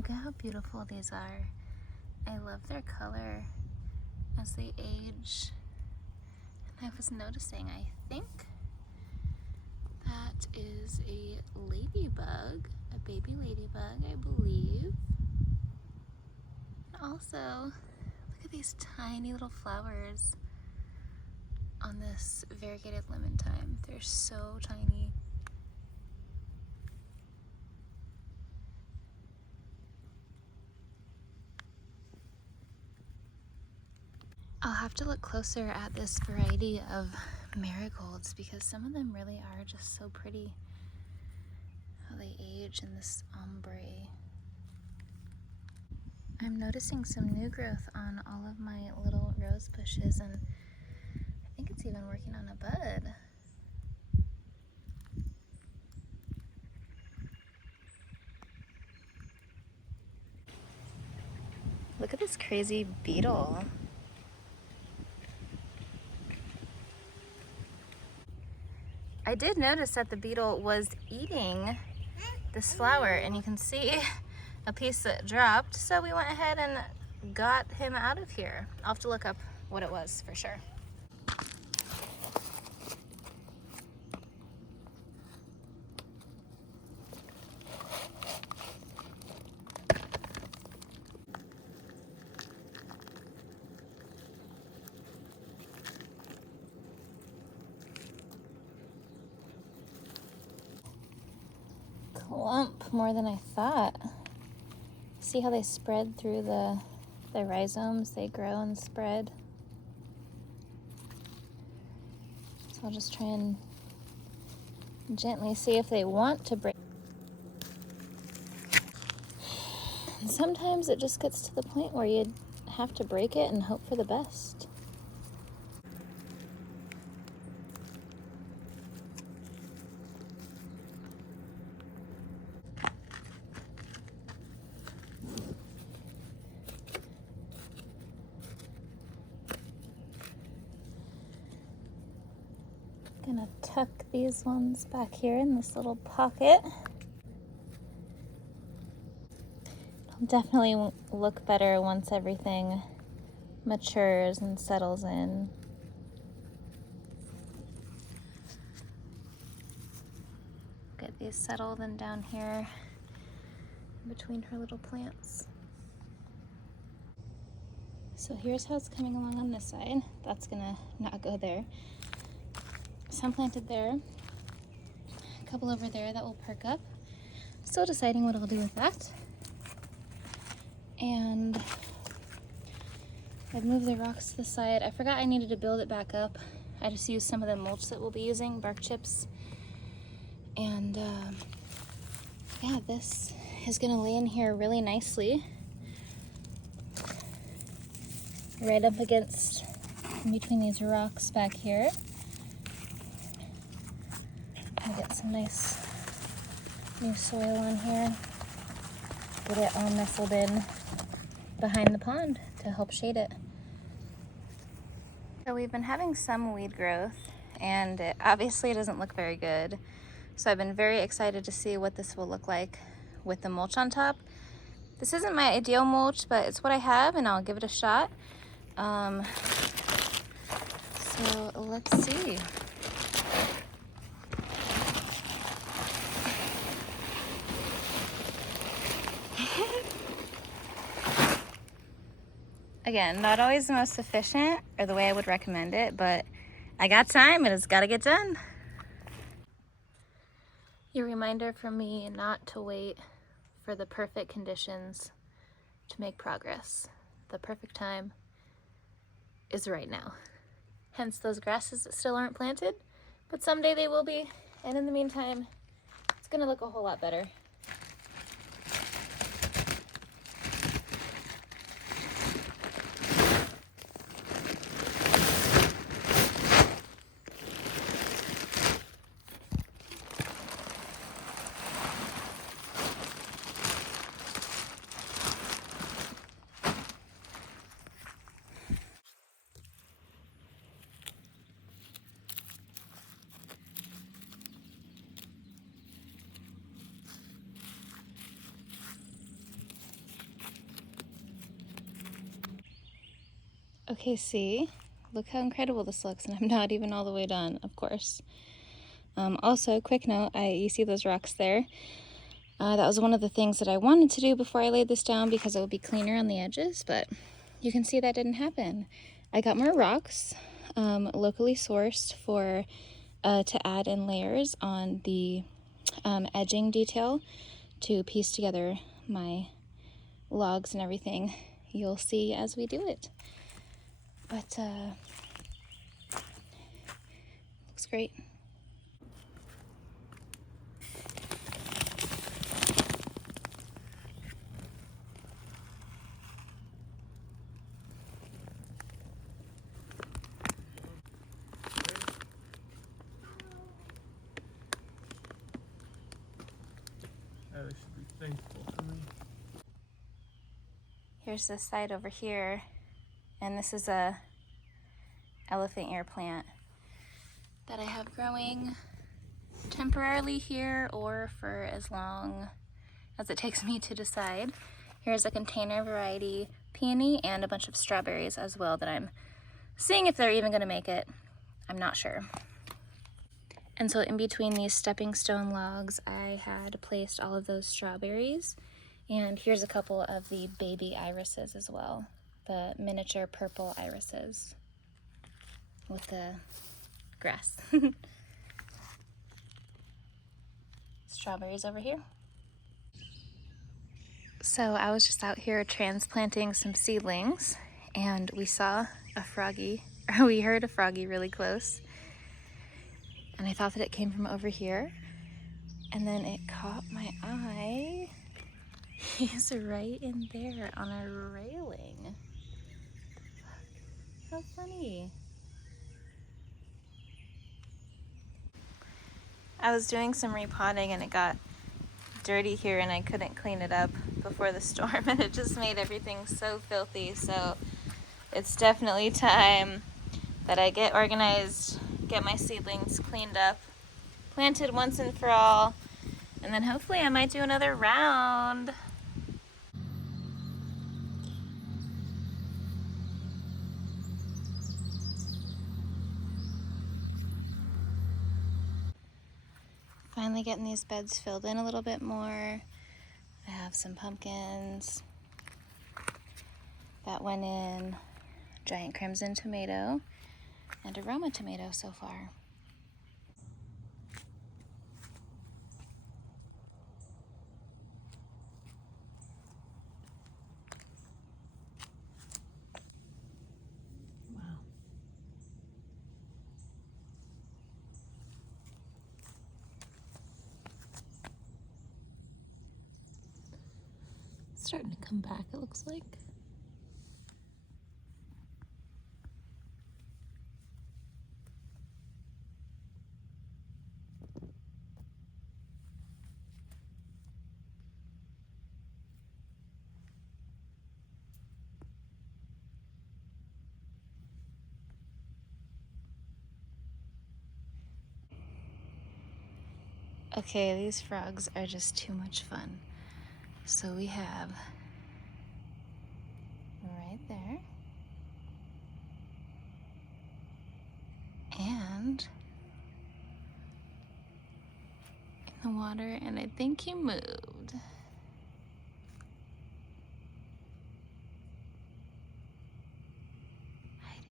Look at how beautiful these are. I love their color as they age. And I was noticing, I think that is a ladybug, a baby ladybug, I believe. And also, look at these tiny little flowers on this variegated lemon thyme. They're so tiny. I'll have to look closer at this variety of marigolds because some of them really are just so pretty. How they age in this ombre. I'm noticing some new growth on all of my little rose bushes, and I think it's even working on a bud. Look at this crazy beetle. I did notice that the beetle was eating this flower, and you can see a piece that dropped, so we went ahead and got him out of here. I'll have to look up what it was for sure. Clump more than I thought. See how they spread through the rhizomes? They grow and spread. So I'll just try and gently see if they want to break. And sometimes it just gets to the point where you have to break it and hope for the best. Gonna tuck these ones back here in this little pocket. It'll definitely look better once everything matures and settles in. Get these settled and down here between her little plants. So here's how it's coming along on this side. That's gonna not go there. Some planted there, a couple over there that will perk up. Still deciding what I'll do with that. And I've moved the rocks to the side. I forgot I needed to build it back up. I just used some of the mulch that we'll be using, bark chips. And yeah, this is gonna lay in here really nicely. Right up against, in between these rocks back here. I'll get some nice new soil on here. Get it all nestled in behind the pond to help shade it. So we've been having some weed growth, and it obviously doesn't look very good. So I've been very excited to see what this will look like with the mulch on top. This isn't my ideal mulch, but it's what I have, and I'll give it a shot. So let's see. Again, not always the most efficient or the way I would recommend it, but I got time and it's got to get done. Your reminder from me not to wait for the perfect conditions to make progress. The perfect time is right now. Hence those grasses that still aren't planted, but someday they will be. And in the meantime, it's gonna look a whole lot better. Okay, see? Look how incredible this looks, and I'm not even all the way done, of course. Also, quick note, you see those rocks there? That was one of the things that I wanted to do before I laid this down because it would be cleaner on the edges, but you can see that didn't happen. I got more rocks, locally sourced to add in layers on the edging detail to piece together my logs and everything. You'll see as we do it. But looks great. They should be thankful for me. Here's this side over here, and this is a elephant ear plant that I have growing temporarily here or for as long as it takes me to decide. Here's a container variety peony and a bunch of strawberries as well that I'm seeing if they're even gonna make it. I'm not sure. And so in between these stepping stone logs, I had placed all of those strawberries. And here's a couple of the baby irises as well, the miniature purple irises with the grass. Strawberries over here. So I was just out here transplanting some seedlings, and we saw a froggy, or we heard a froggy really close. And I thought that it came from over here, and then it caught my eye. He's right in there on a railing. How funny. I was doing some repotting and it got dirty here and I couldn't clean it up before the storm and it just made everything so filthy. So it's definitely time that I get organized, get my seedlings cleaned up, planted once and for all, and then hopefully I might do another round. Finally getting these beds filled in a little bit more. I have some pumpkins that went in, giant crimson tomato, and aroma tomato so far. Wow. It's starting to come back, it looks like. Okay, these frogs are just too much fun. So we have right there, and in the water, and I think he moved.